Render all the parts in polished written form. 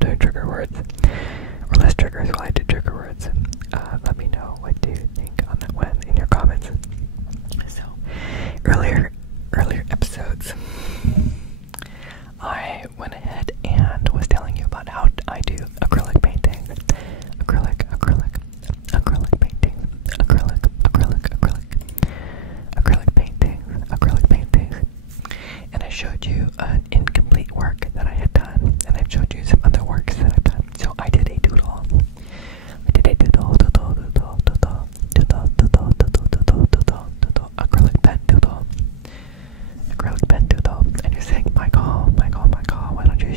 into trigger words, or less triggers while I do trigger words. Let me know what you think on that one in your comments. So, earlier episodes, I went ahead and was telling you about how I do acrylic painting, acrylic painting, acrylic painting, and I showed you an incomplete work that I had done, and I've showed you some other works that I've done. So I did a doodle. Acrylic pen doodle. And you're saying, Michael, why don't you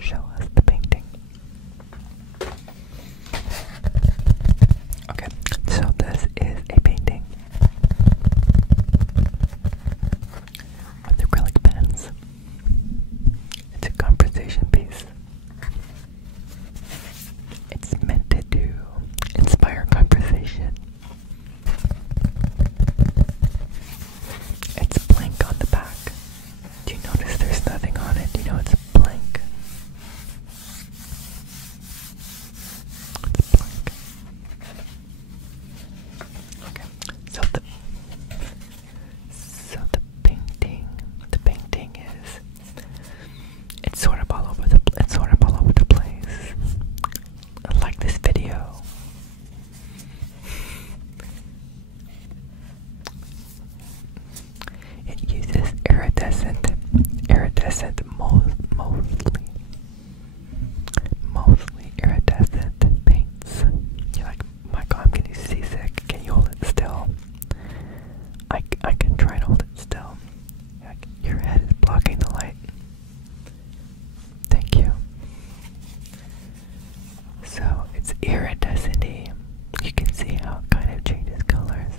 show us the painting. Okay, so this is a painting with acrylic pens. It's a conversation piece. It's meant to inspire conversation. It's blank on the back. Do you notice there's nothing on it? You know it's blank. It's blank. Okay. So the painting is it's sort of all over the place. Like this video. It uses iridescent mostly iridescent paints. You're like, Michael, I'm getting seasick. Can you hold it still? I can try to hold it still. Like, your head is blocking the light. Thank you. So it's iridescent-y. You can see how it kind of changes colors.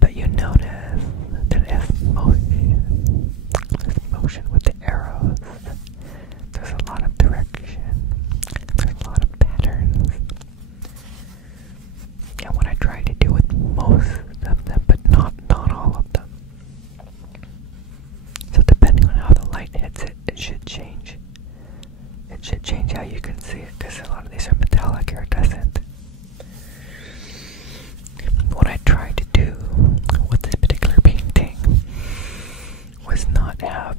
But you notice that it has motion. There's motion with the arrows. There's a lot of direction. There's a lot of patterns. And what I try to do with most of them, but not all of them. So depending on how the light hits it, it should change. It should change how you can see it, because a lot of these are metallic iridescent. What I tried to do with this particular painting was not have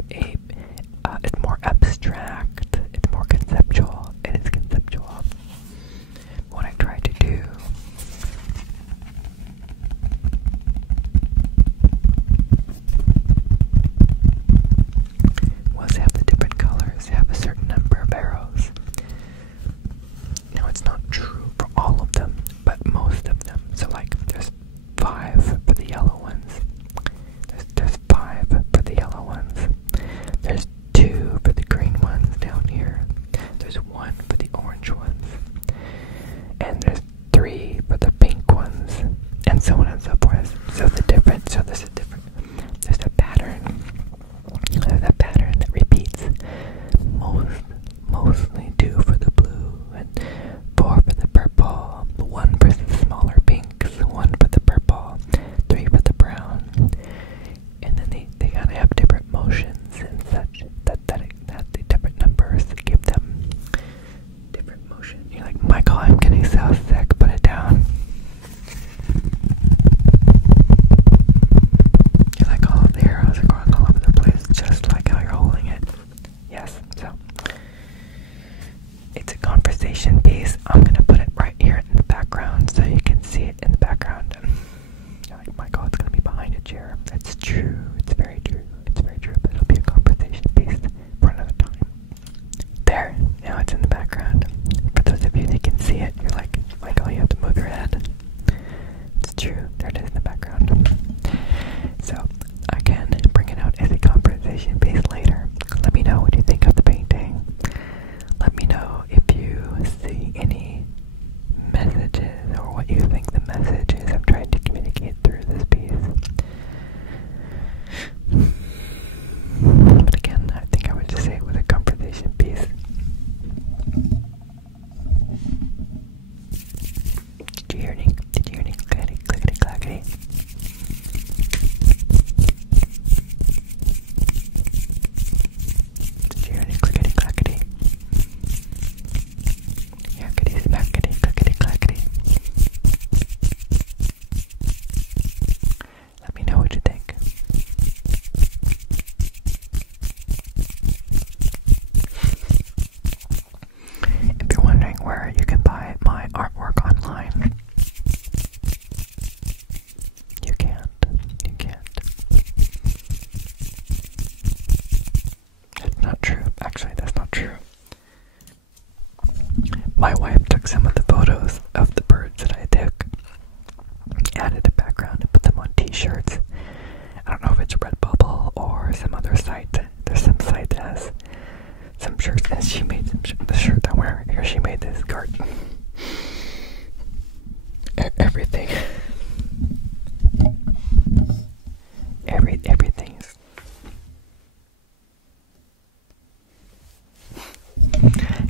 it's more abstract, it's more conceptual, it is conceptual. What I tried to do was have the different colors, have a certain number of arrows. Now it's not true for all of them, but most of them. So like there's 5 for the yellow ones. There's 5 for the yellow ones. There's 2 for the green ones.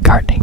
gardening